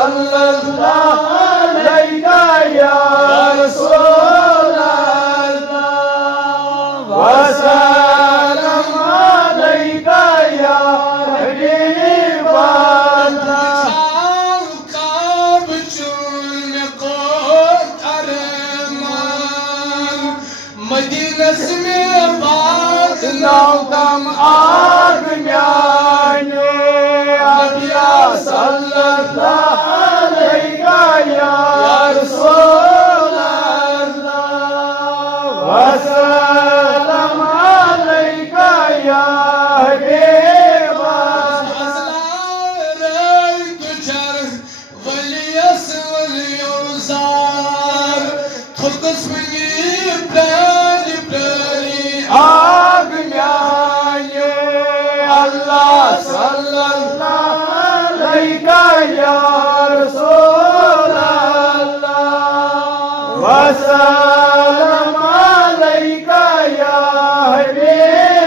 sallallahu alayka ya Rasulallah wa salam alayka ya Habiballah. Madines में बात नाम आग म्याने अल्लाह सल्लल्लाहु अलैका या रसूलल्लाह व सल्लम अलैका या आग म्याने अल्लाह सल्लल्लाहु अलैका या रसूलल्लाह व सल्लम अलैका या हबीबल्लाह।